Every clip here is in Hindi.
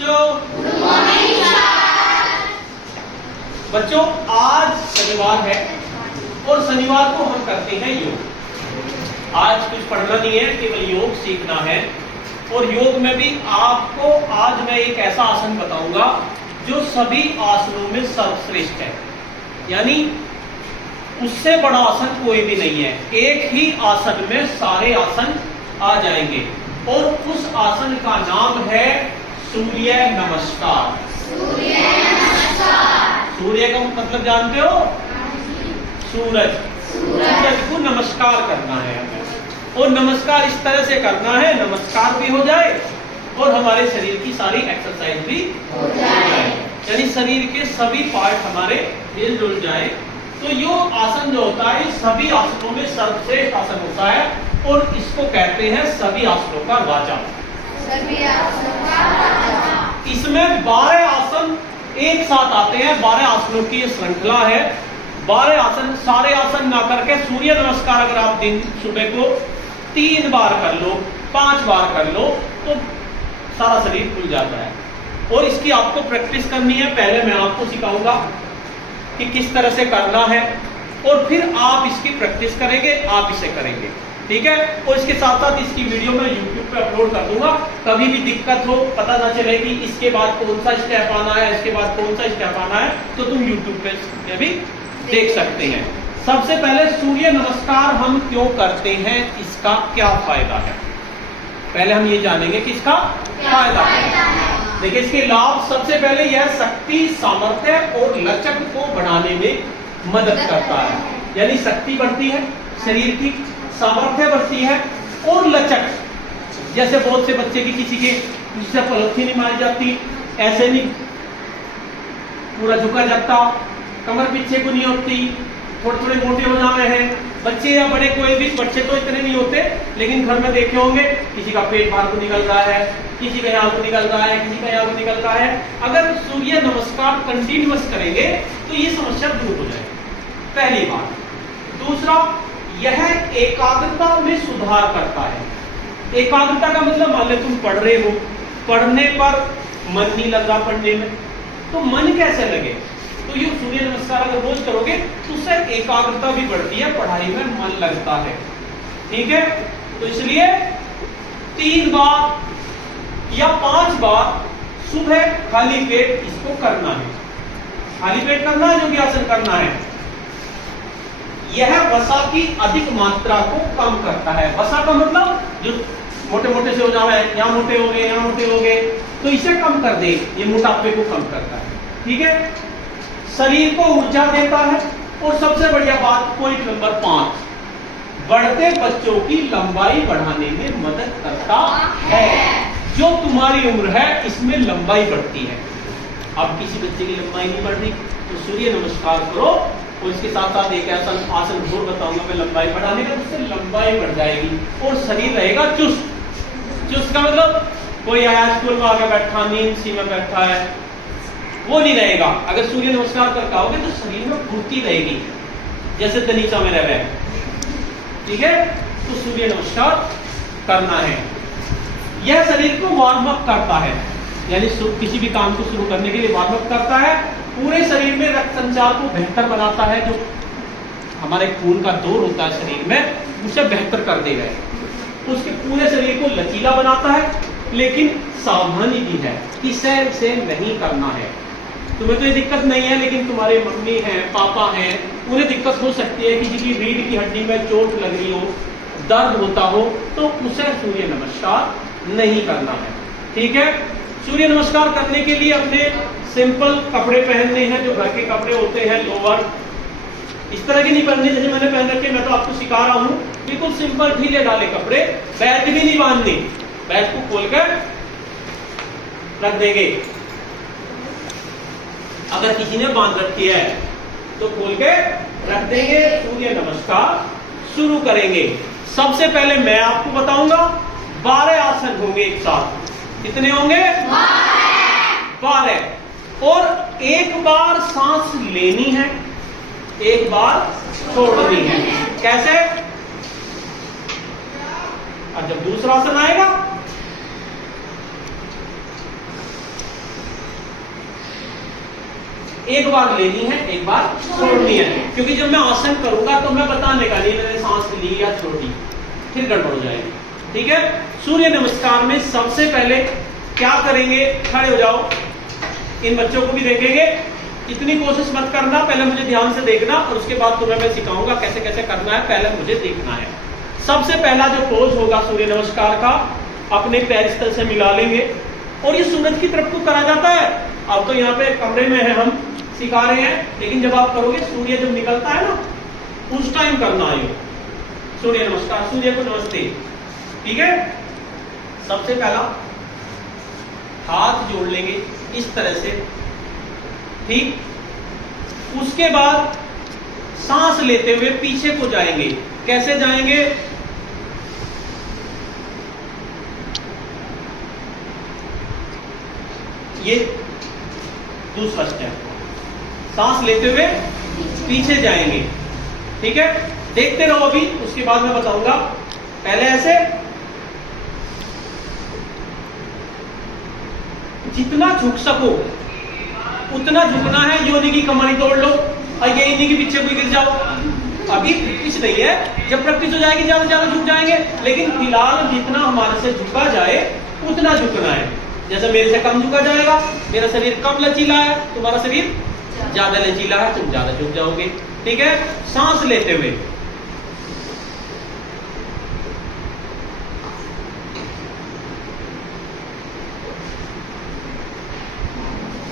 बच्चों। बच्चों आज शनिवार है और शनिवार को हम करते हैं योग। आज कुछ पढ़ना नहीं है, केवल योग सीखना है। और योग में भी आपको आज मैं एक ऐसा आसन बताऊंगा जो सभी आसनों में सर्वश्रेष्ठ है, यानी उससे बड़ा आसन कोई भी नहीं है। एक ही आसन में सारे आसन आ जाएंगे और उस आसन का नाम है सूर्य नमस्कार। सूर्य का मतलब जानते हो? सूरज। सूरज को नमस्कार करना है हमें, और नमस्कार इस तरह से करना है, नमस्कार भी हो जाए और हमारे शरीर की सारी एक्सरसाइज भी हो जाए, यानी शरीर के सभी पार्ट हमारे हिल जुल जाए। तो यो आसन जो होता है सभी आसनों में सर्वश्रेष्ठ आसन होता है और इसको कहते हैं सभी आसनों का राजा। इसमें 12 आसन एक साथ आते हैं। 12 आसनों की श्रृंखला है। 12 आसन, सारे आसन ना करके सूर्य नमस्कार अगर आप दिन सुबह को 3 बार कर लो, 5 बार कर लो तो सारा शरीर खुल जाता है। और इसकी आपको प्रैक्टिस करनी है। पहले मैं आपको सिखाऊंगा कि किस तरह से करना है और फिर आप इसकी प्रैक्टिस करेंगे, आप इसे करेंगे, ठीक है। और इसके साथ साथ इसकी वीडियो मैं YouTube पे अपलोड कर दूंगा। कभी भी दिक्कत हो, पता ना चले कि इसके बाद कौन सा स्टेप आना है, इसके बाद कौन सा स्टेप आना है, तो तुम YouTube पे भी देख सकते हैं। सबसे पहले सूर्य नमस्कार हम क्यों करते हैं, इसका क्या फायदा है, पहले हम ये जानेंगे कि इसका फायदा है। देखिए इसके लाभ, सबसे पहले यह शक्ति, सामर्थ्य और लचक को बढ़ाने में मदद करता है, यानी शक्ति बढ़ती है शरीर की, सामर्थ्य बढ़ती है और लचक। जैसे बहुत से बच्चे की किसी के जिससे पलथी नहीं मारी जाती, ऐसे नहीं पूरा झुका जाता, कमर पीछे को नहीं होती, थोड़े थोड़े मोटे हो जाते हैं बच्चे या बड़े, कोई भी। बच्चे तो इतने नहीं होते, लेकिन घर में देखे होंगे किसी का पेट बाहर को निकल रहा है, किसी का यहाँ को निकल रहा है, किसी का यहाँ को निकल रहा है। अगर सूर्य नमस्कार कंटिन्यूअस करेंगे तो ये समस्या दूर हो जाएगी, पहली बात। दूसरा, यह एकाग्रता में सुधार करता है। एकाग्रता का मतलब, मान लो तुम पढ़ रहे हो, पढ़ने पर मन नहीं लग रहा पढ़ने में, तो मन कैसे लगे? तो ये सूर्य नमस्कार अगर रोज करोगे तो उससे एकाग्रता भी बढ़ती है, पढ़ाई में मन लगता है, ठीक है। तो इसलिए 3 बार या 5 बार सुबह खाली पेट इसको करना है। खाली पेट करना है, जो भी आसन करना है। यह वसा की अधिक मात्रा को कम करता है। वसा का मतलब जो मोटे मोटे से हो जावे, यहाँ मोटे हो गए, यहाँ मोटे हो गए, तो इसे कम कर दे, ये मोटापे को कम करता है, ठीक है। शरीर को ऊर्जा देता है। और सबसे बढ़िया बात, पॉइंट नंबर 5, बढ़ते बच्चों की लंबाई बढ़ाने में मदद करता है। जो तुम्हारी उम्र है इसमें लंबाई बढ़ती है। अब किसी बच्चे की लंबाई नहीं बढ़ रही तो सूर्य नमस्कार करो, और इसके साथ साथ एक ऐसा आसन और बताऊंगा मैं लंबाई बढ़ाने का, उससे लंबाई बढ़ जाएगी और शरीर रहेगा चुस्त। चुस्त का मतलब, कोई आया स्कूल में आके बैठा, नींद सी में बैठा है, वो नहीं रहेगा। अगर सूर्य नमस्कार कर पाओगे तो शरीर में फुर्ती रहेगी, जैसे तनीसा में रह, ठीक है। तो सूर्य नमस्कार करना है। यह शरीर को वार्म अप करता है, यानी किसी भी काम को शुरू करने के लिए वार्म अप करता है। पूरे शरीर में रक्त संचार को बेहतर बनाता है। जो हमारे खून का दौर होता है शरीर में, उसे बेहतर कर देगा। उसके पूरे शरीर को लचीला बनाता है, लेकिन सावधानी भी है, इसे नहीं करना है। तुम्हें तो ये दिक्कत नहीं है, लेकिन तुम्हारे मम्मी हैं, पापा हैं, उन्हें दिक्कत हो सकती है। किसी की रीढ़ की हड्डी में चोट लग रही हो, दर्द होता हो, तो उसे सूर्य नमस्कार नहीं करना है, ठीक है। सूर्य नमस्कार करने के लिए अपने सिंपल कपड़े पहनने हैं, जो घर के कपड़े होते हैं, लोअर इस तरह के नहीं पहनने जैसे मैंने पहन रखे। मैं तो आपको सिखा रहा हूं, बिल्कुल सिंपल ढीले ढाले कपड़े। बैग भी नहीं बांधनी, बैग को खोलकर रख देंगे। अगर किसी ने बांध रखी है तो खोल के रख देंगे। सूर्य नमस्कार शुरू करेंगे। सबसे पहले मैं आपको बताऊंगा 12 आसन होंगे एक साथ। कितने होंगे? 12। और एक बार सांस लेनी है, एक बार छोड़नी है। कैसे? अब जब दूसरा आसन आएगा एक बार लेनी है, एक बार छोड़नी है, क्योंकि जब मैं आसन करूंगा तो मैं बताने का नहीं मैंने सांस ली या छोड़ी, फिर गड़बड़ हो जाएगी। ठीक है, सूर्य नमस्कार में सबसे पहले क्या करेंगे, खड़े हो जाओ, इन बच्चों को भी देखेंगे, इतनी कोशिश मत करना, पहले मुझे ध्यान से देखना और उसके बाद तुम्हें मैं सिखाऊंगा कैसे कैसे करना है, पहले मुझे देखना है। सबसे पहला जो पोज होगा सूर्य नमस्कार का, अपने पैर इस तरह से मिला लेंगे और ये सूरज की तरफ को करा जाता है। अब तो यहाँ पे कमरे में है, हम सिखा रहे हैं, लेकिन जब आप करोगे सूर्य जब निकलता है ना उस टाइम करना है सूर्य नमस्कार, सूर्य को नमस्ते। ठीक है, सबसे पहला हाथ जोड़ लेंगे इस तरह से, ठीक। उसके बाद सांस लेते हुए पीछे को जाएंगे। कैसे जाएंगे, ये दूसरा स्टेप, सांस लेते हुए पीछे जाएंगे। ठीक है, देखते रहो अभी, उसके बाद मैं बताऊंगा। पहले ऐसे, जितना झुक सको उतना झुकना है, योनि की कमर तोड़ लो और ये इन्हीं के पीछे भी गिर जाओ। अभी प्रैक्टिस नहीं है, जब प्रैक्टिस हो जाएगी ज्यादा ज्यादा झुक जाएंगे, लेकिन फिलहाल जितना हमारे से झुका जाए उतना झुकना है। जैसे मेरे से कम झुका जाएगा, मेरा शरीर कम लचीला है, तुम्हारा शरीर ज्यादा लचीला है, तुम ज्यादा झुक जाओगे। ठीक है, सांस लेते हुए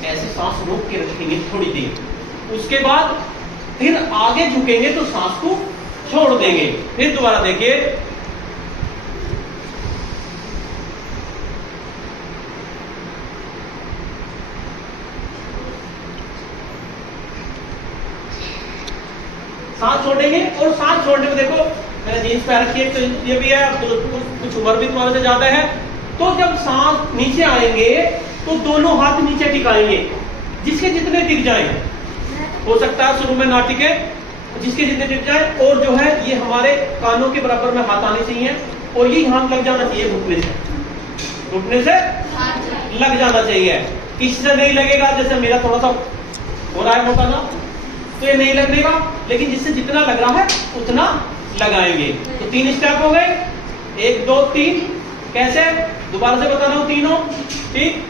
ऐसे सांस रोक के रखेंगे थोड़ी देर, उसके बाद फिर आगे झुकेंगे तो सांस को छोड़ देंगे। फिर दोबारा देखिए, सांस छोड़ेंगे और सांस छोड़ने में देखो मैंने जीन्स पहन रखी है, तो ये भी है, तो कुछ उम्र भी तुम्हारे से ज्यादा है, तो जब सांस नीचे आएंगे तो दोनों हाथ नीचे टिकाएंगे, जिसके जितने टिक जाए, हो सकता है शुरू में ना टिके, जिसके जितने टिक जाए, और जो है ये हमारे कानों के बराबर में हाथ आने चाहिए और ये हाथ लग जाना चाहिए, घुटने से लग जाना चाहिए। किससे नहीं लगेगा, जैसे मेरा थोड़ा सा हो रहा है मोटा ना, तो ये नहीं लगने का, लेकिन जिससे जितना लग रहा है उतना लगाएंगे। तो 3 स्टेप हो गए, 1 2 3। कैसे, दोबारा से बताना हूं तीनों, ठीक।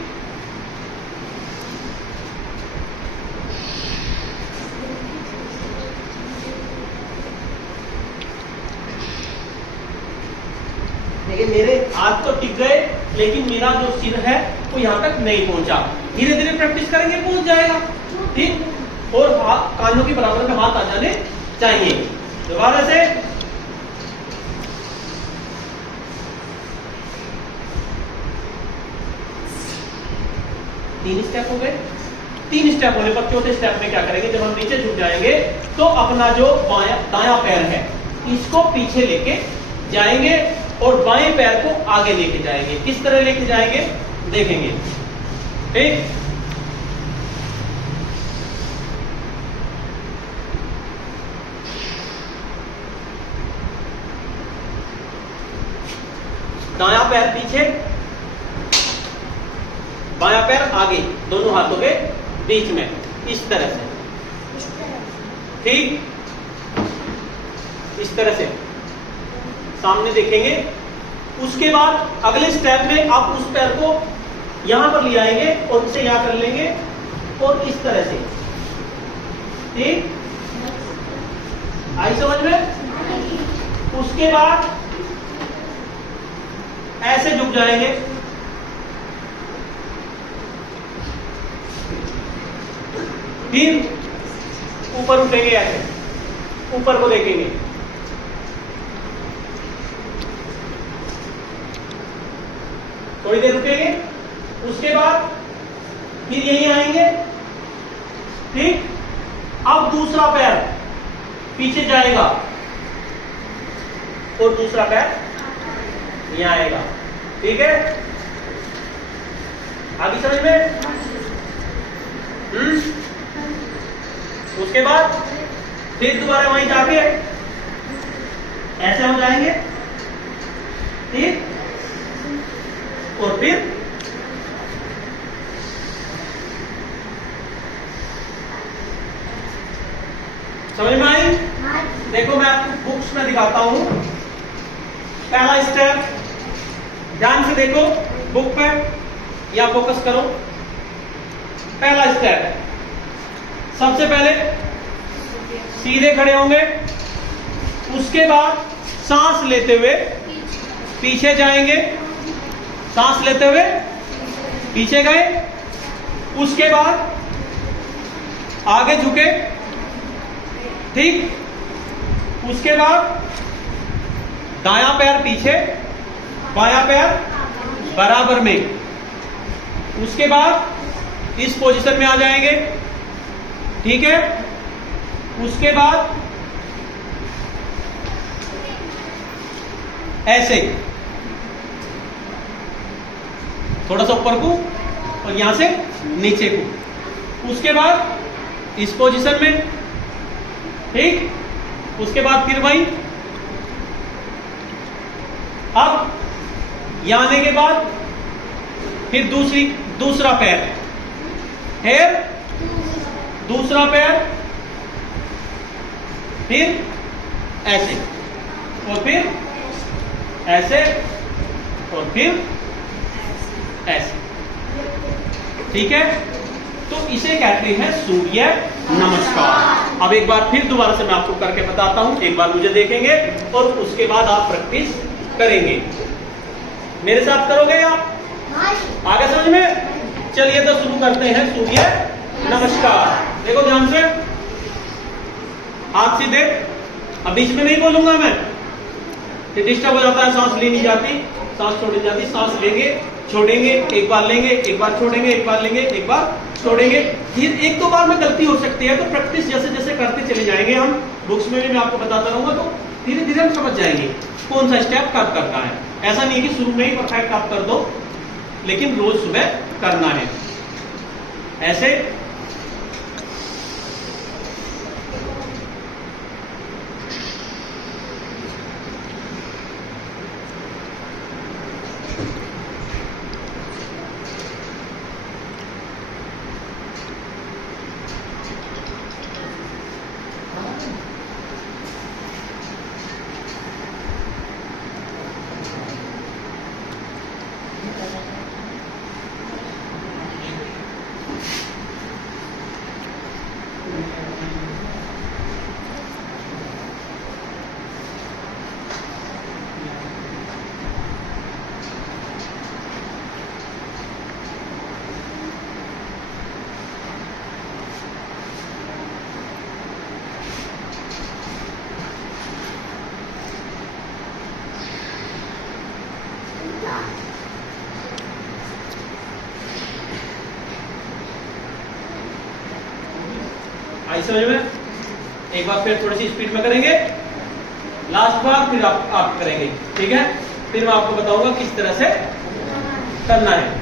देखिए मेरे हाथ तो टिक गए, लेकिन मेरा जो सिर है वो यहां तक नहीं पहुंचा। धीरे धीरे प्रैक्टिस करेंगे, पहुंच जाएगा, ठीक। और कानों के बराबर में हाथ आ जाने चाहिए। दोबारा से, तीन स्टेप हो गए। 3 स्टेप होने पर चौथे स्टेप में क्या करेंगे, जब हम नीचे झुक जाएंगे तो अपना जो दायां पैर है इसको पीछे लेके जाएंगे और बाएं पैर को आगे लेके जाएंगे। किस तरह लेके जाएंगे देखेंगे, ठीक। दायां पैर पीछे, बायां पैर आगे, दोनों हाथों के बीच में, इस तरह से, ठीक। इस तरह से सामने देखेंगे। उसके बाद अगले स्टेप में आप उस पैर को यहां पर ले आएंगे और इसे यहां कर लेंगे और इस तरह से, ठीक। आई समझ में। उसके बाद ऐसे झुक जाएंगे, फिर ऊपर उठेंगे, ऐसे ऊपर को देखेंगे, थोड़ी देर रुकेंगे। उसके बाद फिर यहीं आएंगे, ठीक। अब दूसरा पैर पीछे जाएगा और दूसरा पैर यहां आएगा, ठीक है। आगे समझ में। उसके बाद फिर दोबारा वहीं जाके ऐसे हम जाएंगे, ठीक। और फिर समझ में आई? देखो मैं आपको बुक्स में दिखाता हूं। पहला स्टेप, ध्यान से देखो बुक पे या फोकस करो। पहला स्टेप, सबसे पहले सीधे खड़े होंगे, उसके बाद सांस लेते हुए पीछे जाएंगे, सांस लेते हुए पीछे गए, उसके बाद आगे झुके, ठीक, उसके बाद दायां पैर पीछे, बायां पैर बराबर में, उसके बाद इस पोजीशन में आ जाएंगे, ठीक है। उसके बाद ऐसे थोड़ा सा ऊपर को और यहां से नीचे को, उसके बाद इस पोजीशन में, ठीक, उसके बाद फिर वही। अब यहां आने के बाद फिर दूसरा पैर, फिर दूसरा पैर, फिर ऐसे और फिर ऐसे और फिर ऐसे, ठीक है। तो इसे कहते हैं सूर्य नमस्कार। अब एक बार फिर दोबारा से मैं आपको करके बताता हूं, एक बार मुझे देखेंगे और उसके बाद आप प्रैक्टिस करेंगे। मेरे साथ करोगे आप? आगे समझ में? चलिए तो शुरू करते हैं सूर्य नमस्कार। देखो ध्यान से, हाथ सीधे। अब बीच में नहीं बोलूंगा मैं, डिस्टर्ब हो जाता है, सांस ली नहीं जाती, सांस छोड़ी जाती। सांस लेंगे, छोड़ेंगे, एक बार लेंगे, एक बार छोड़ेंगे, एक बार लेंगे, एक बार छोड़ेंगे। फिर एक दो बार में गलती हो सकती है, तो प्रैक्टिस जैसे जैसे करते चले जाएंगे हम, बुक्स में भी मैं आपको बताता रहूंगा, तो धीरे धीरे हम समझ जाएंगे कौन सा स्टेप कब करना है। ऐसा नहीं कि शुरू में ही परफेक्ट आप कर दो, लेकिन रोज सुबह करना है ऐसे। आई समझ में? एक बार फिर थोड़ी सी स्पीड में करेंगे, लास्ट बार फिर आप करेंगे, ठीक है। फिर मैं आपको बताऊंगा किस तरह से करना है।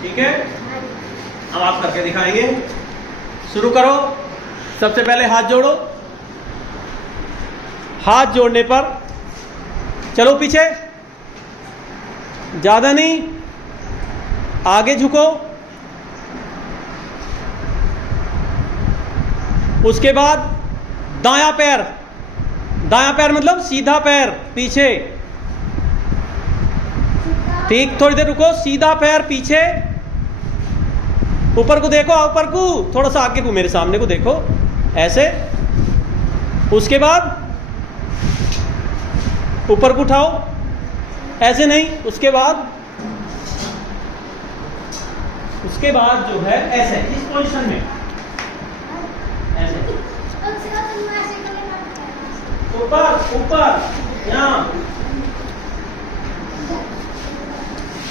ठीक है, अब आप करके दिखाएंगे। शुरू करो। सबसे पहले हाथ जोड़ो, हाथ जोड़ने पर चलो पीछे, ज्यादा नहीं, आगे झुको, उसके बाद दायां पैर मतलब सीधा पैर पीछे, ठीक, थोड़ी देर रुको, सीधा पैर पीछे, ऊपर को देखो, ऊपर को थोड़ा सा आगे को, मेरे सामने को देखो, ऐसे। उसके बाद ऊपर को उठाओ, ऐसे नहीं, उसके बाद जो है ऐसे, इस पोजीशन में ऐसे, ऊपर यहां।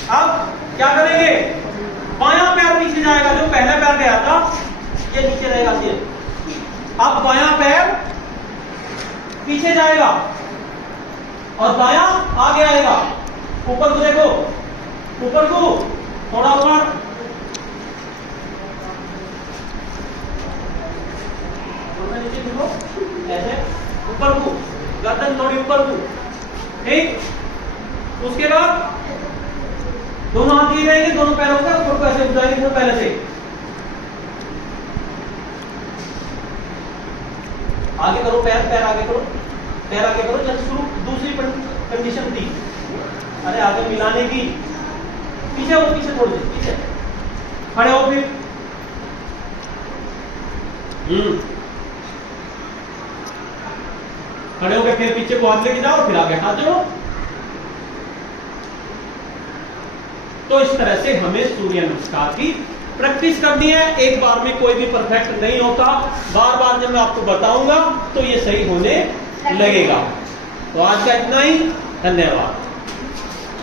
अब क्या करेंगे? बायां पैर पीछे जाएगा, जो पहला पैर गया था ये नीचे रहेगा सिर्फ। अब बायां पैर पीछे जाएगा और दाया आगे आएगा। ऊपर को देखो, ऊपर को थोड़ा ऊपर, नीचे देखो, ऐसे ऊपर को, गर्दन थोड़ी ऊपर को, ठीक। उसके बाद दोनों हाथ दिए जाएंगे, दोनों पैरों का ऊपर को ऐसे उठाएंगे पहले से, आगे करो, पैर पैर आगे करो, पैर आगे करो। जब शुरू दूसरी कंडीशन थी, अरे आगे मिलाने की, पीछे हो, पीछे थोड़ी देर पीछे खड़े हो, फिर खड़े होकर फिर पीछे को हाथ लेके जाओ, फिर आगे हाथ जोड़ो। तो इस तरह से हमें सूर्य नमस्कार की प्रैक्टिस करनी है। एक बार में कोई भी परफेक्ट नहीं होता, बार बार जब मैं आपको बताऊंगा तो ये सही होने लगेगा। तो आज का इतना ही, धन्यवाद।